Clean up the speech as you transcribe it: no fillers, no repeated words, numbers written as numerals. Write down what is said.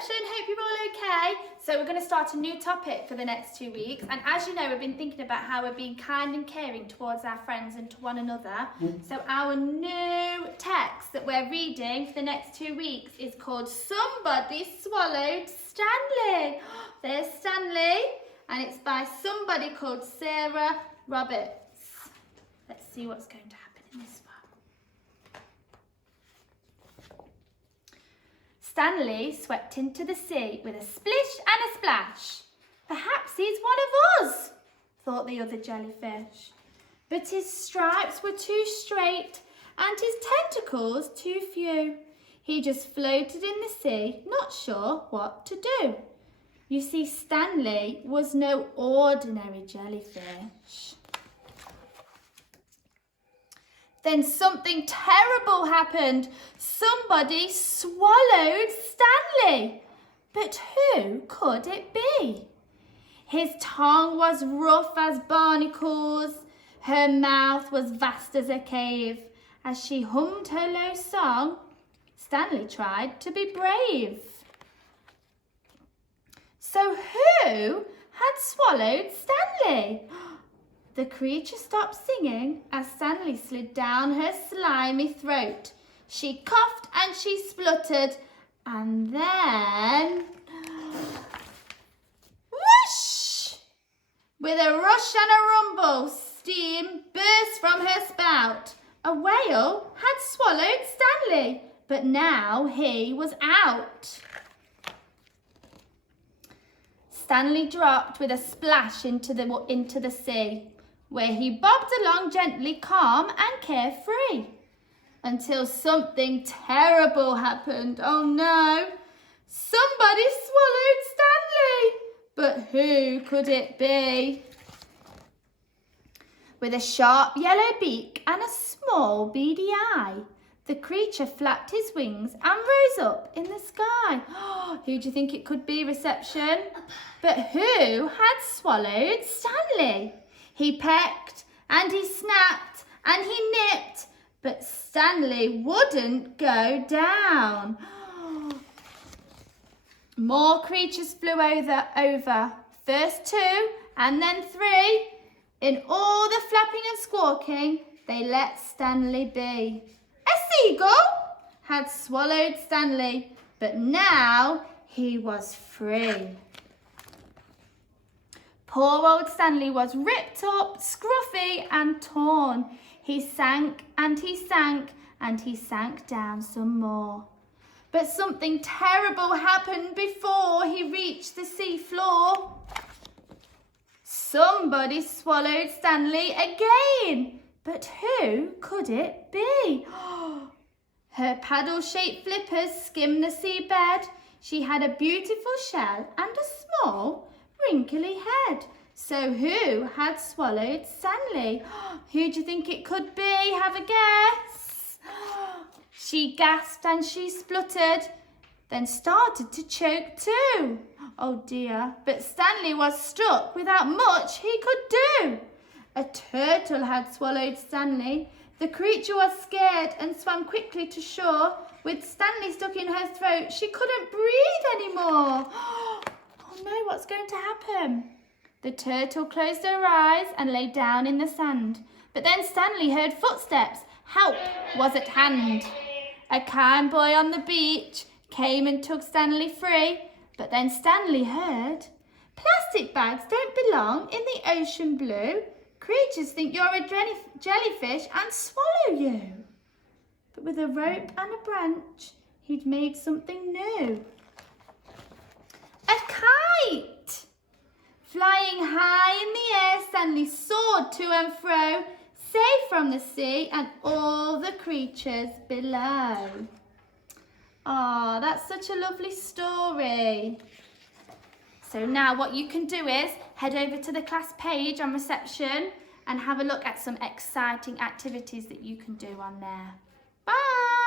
reception, hope you're all okay. So we're going to start a new topic for the next 2 weeks, and as you know, we've been thinking about how we're being kind and caring towards our friends and to one another. So our new text that we're reading for the next 2 weeks is called Somebody Swallowed Stanley. There's Stanley, and it's by somebody called Sarah Roberts. Let's see what's going to happen in this one. Stanley swept into the sea with a splish and a splash. Perhaps he's one of us, thought the other jellyfish. But his stripes were too straight and his tentacles too few. He just floated in the sea, not sure what to do. You see, Stanley was no ordinary jellyfish. Then something terrible happened. Somebody swallowed Stanley. But who could it be? His tongue was rough as barnacles. Her mouth was vast as a cave. As she hummed her low song, Stanley tried to be brave. So who had swallowed Stanley? The creature stopped singing as Stanley slid down her slimy throat. She coughed and she spluttered, and then whoosh! With a rush and a rumble, steam burst from her spout. A whale had swallowed Stanley, but now he was out. Stanley dropped with a splash into the sea, where he bobbed along gently, calm and carefree, until something terrible happened. Oh no! Somebody swallowed Stanley! But who could it be? With a sharp yellow beak and a small beady eye, the creature flapped his wings and rose up in the sky. Who do you think it could be, reception? But who had swallowed Stanley? He pecked and he snapped and he nipped, but Stanley wouldn't go down. More creatures flew over. First 2 and then 3. In all the flapping and squawking, they let Stanley be. A seagull had swallowed Stanley, but now he was free. Poor old Stanley was ripped up, scruffy and torn. He sank and he sank and he sank down some more. But something terrible happened before he reached the sea floor. Somebody swallowed Stanley again. But who could it be? Her paddle-shaped flippers skimmed the seabed. She had a beautiful shell and a small, wrinkly head. So who had swallowed Stanley? Who do you think it could be? Have a guess. She gasped and she spluttered, then started to choke too. Oh dear, but Stanley was stuck without much he could do. A turtle had swallowed Stanley. The creature was scared and swam quickly to shore. With Stanley stuck in her throat, she couldn't breathe anymore. Oh no, what's going to happen? The turtle closed her eyes and lay down in the sand. But then Stanley heard footsteps. Help was at hand. A kind boy on the beach came and took Stanley free. But then Stanley heard, plastic bags don't belong in the ocean blue. Creatures think you're a jellyfish and swallow you. But with a rope and a branch, he'd made something new. A kite! Flying high in the air, Stanley soared to and fro, safe from the sea and all the creatures below. Oh, that's such a lovely story. So now what you can do is head over to the class page on reception and have a look at some exciting activities that you can do on there. Bye!